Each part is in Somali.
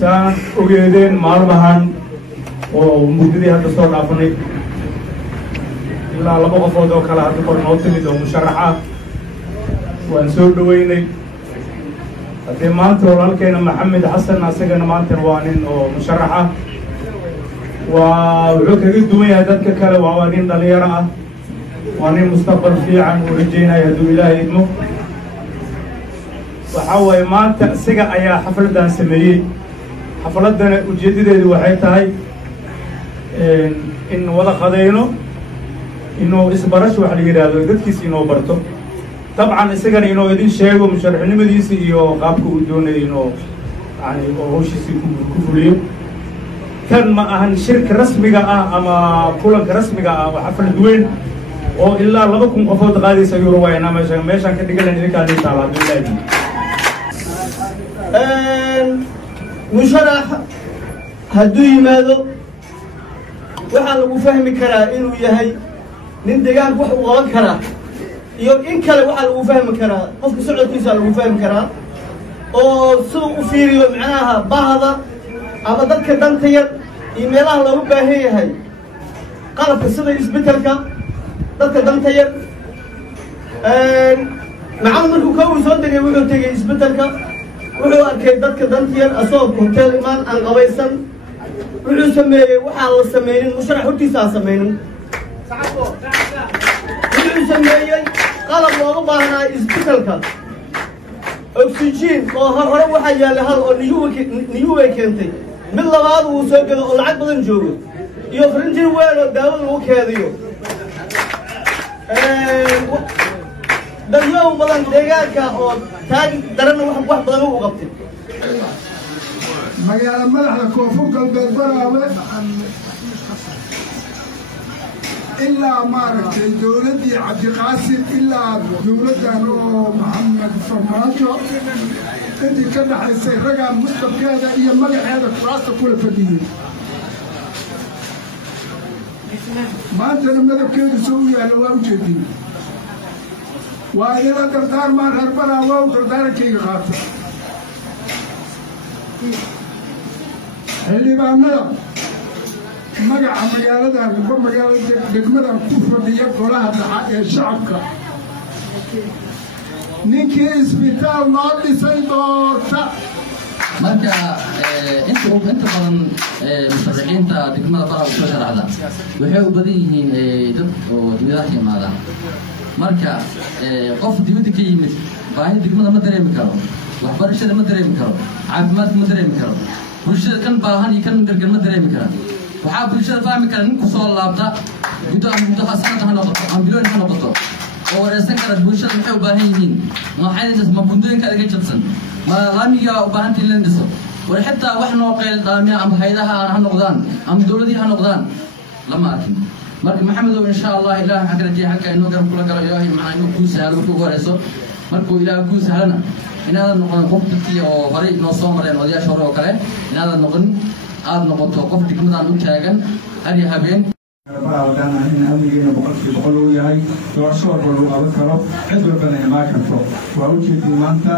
saan ogeedeen maalmahan oo muddadii hadda soo dhaafanay ilaa 2 qofood oo kale hadda kor noo timid oo musharax ah waan soo dhaweynay haddii maanta walaalkeena maxamed xasan asagana maantana waa nin oo musharax ah wuxuu kaga duwan yahay dadka kale waa nin dhalinyaro ah waa nin mustaqbal fiican uu rajeynaya hadduu ilaahay idmo waxaa waaye maanta isaga ayaa xafladdan sameeyey xafladdana ujeeddadeedu waxay tahay in wada qadayno inuu isbarasho wax la yidhaahdo dadkiisa inoo barto dabcan isagana inuu idin sheego musharaxnimadiisa iyo qaabka uu doonayo inuu yani oo hawshiisii ku fuliyo kan ma ahan shirka rasmiga ah ama kulanka rasmiga ah waa xaflad weyn oo ilaa 2,000 qofood qaadaysa euro wayna meeshaan ka dhigan idinkaa idin taala hadduu ilaahay musharax hadduu yimaado waxaa lagu fahmi karaa inuu yahay nin deegaanka wax u qaban karaa iyo in kale waxaa lagu fahmi karaa qofka socodkiisa lagu fahmi karaa oo siduu u fiiriyo macnaha bahda ama dadka danta yar iyo meelaha loogu baahan yahay qalabka sida isbitaalka dadka danta yar maxamed markuu ka soo degay wuxuu tegay isbitaalka wuxuu arkay dadka danta yar asagoo hotel imaan aan qabaysan wuxuu sameeyey waxaa la sameynin musharax hortiisa aan sameynin wuxuu sameeyey qalab looga baahnaa isbitaalka oxygen oo hore waxaa yaallay hal oo niyuway keentay mid labaad uu soo gelo oo lacag badan joogo iyo frinjin weyn oo daawada lagu keediyo dadyow badan deegaanka oo taag daranna wax badan u qabtay magaala madaxda koonfur galbeed Baraawe ilaa maaragtay dowladdii cabdiqaasim ilaa dowladdan oo maxamed farmaajo intii ka dhaxaysay ragaa mustabkeeda iyo magaceeda kuraasta kula fadhiyey maantana madabkeedu soo u yaalla waa u jeedin waa idila dardaarmaan reer Baraawe u dardaarankayga qaata xildhibaanada magaca magaaladan magaalada degmadan ku fadhiya golaha dhaxa ee shacabka ninkii isbitaal noo dhisay doorta marka inta badan musharaxiinta degmada Baraawe soo sharaxda waxay u badan yihiin dad oo dibadaha yimaada marka qof dibadda ka yimid baahi degmada ma dareemi karo waxbarashada ma dareemi karo caafimaadka ma dareemi karo bulshada kan baahan iyo kan dhergan ma dareemi karaan waxaa bulshada fahmi kara ninku soo laabta muddo sanad ha noqoto ambiloon ha noqoto oo wareysan kara bulshada maxay u baahan yihiin ma bundooyinka adiga jabsan ma laamiga u baahantii in la dhiso war xitaa wax noo qeyl dhaamiya ama haydaha ha noqdaan ama dowladii ha noqdaan lama arkin marka maxamedow insha allah ilaah waxaan ka rajeyay halka inuu garab kula galo ilaahay macnaa inuu kuu sahlo markuu ugu horeyso markuu ilaah kuu sahlana inaadan noqon qof dadkii oo horay noo soo mareen odayaasha hore oo kale inaadan noqon aad noqoto qof degmadan u taagan har iyo habeen Baraawe in amnigeena 100% uu yahay doorasho walba lagu qaban karo cid walbana imaan karto waa u jeedin maanta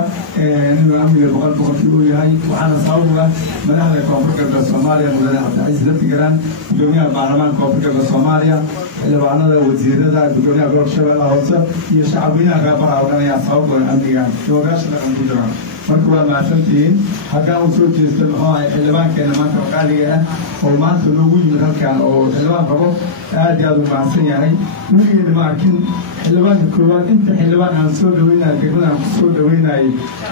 inuu amniga 100% uu yahay waxaana sabab u ah madaxda koonfur galbeed Soomaaliya mudane Cabdicasiis Laftigaran gudoomiyaha baarlamaanka koonfur galbeed Soomaaliya xildhibaanada wasiirada gudoomiyaha gobolka Shabeellaha Hoose iyo shacabweynaha reer Baraawe ayaa sabab u ah amniga doogaasha dhaqan ku jira marka waa mahadsantihiin halkaan u soo jeestay muxuu ahay xildhibaankeena maanta qaaliga ah oo maanta loogu yimid halkaan oo xildhibaan qabo aad iyo aad u mahadsan yahay weligeena ma arkin xildhibaanka koowaad inta xildhibaan aan soo dhaweynayo degmada aan ku soo dhaweynayay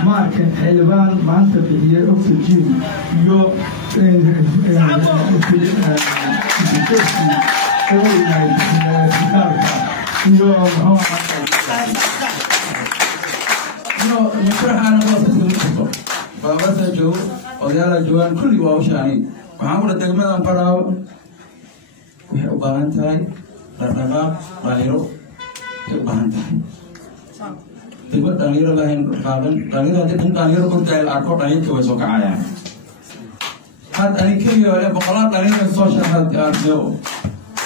ma arkin xildhibaan maanta bixiyay oxygen iyo baabada joog odayaala joogaan kulli waa u shaani waxaan kula degmadan Baraawe waxay u baahan tahay dhaqdhaqaaq dhalinyaro waxay u baahan tahay degmad dhalinyaro lahayn dhaqaadan dhalinyaro kortaay arko dhalinyarka way soo kacayaan had ani keliya ole boqolaal dhalinyaro soo shaqaad arko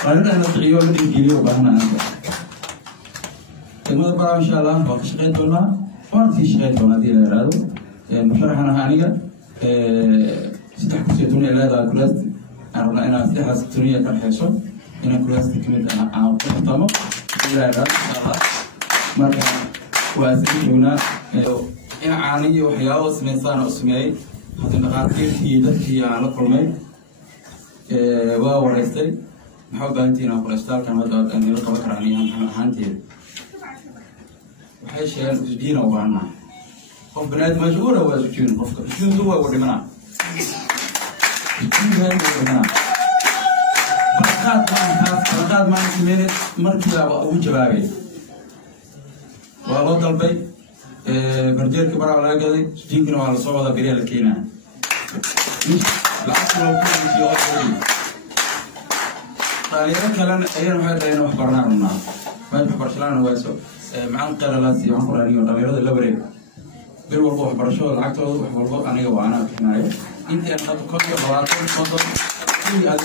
dhalinyaro la ficiyo la dhigeliyo u baahan anaga degmada Baraawe insha Allah waa ka shaqeyn doonaa waan sii shaqeyn doonaa hadii la yiraahdo musharaxana aniga saddex kursi dunia leedahay kuraasti aan rabnaa inaan saddexdaas dunia ka dhexeyso inaan kuraasti kamid aan ku tartamo ilaahay insha Allah marka waa isla joognaa in caani iyo waxyaabo sameysaan oo sameeyay hadda dhaqaatiirtii dadkii aan la kulmay waa wareystay maxaa baahantiin aan qorastaalkan hadda aan la qaban karaan ahaanteeda waxay sheegeen usujiina u baahnaa qof banaad meesha u dhawaa usujiin qofka usujiintu waa u dhimanaa balaqaad maan sameynay markiiba ugu jawaabay waa loo dalbay barjeerkii baraa laga gaday usujiinkina waa lasoo wadaa beriyaa la keenaa lacagta loo kuusiyo oo dhalinyaro kalena ayaan waxay tahay in wax baranaa runaa meesha waxbarashalaana wayso macaan qeyralaasi waxaan ku raadiyo dhalinyarada la wareeg bil walba waxbarashada lacagtooda wax walba aniga waa anaa bixinayo intii aan qabto 20 20 kulli aad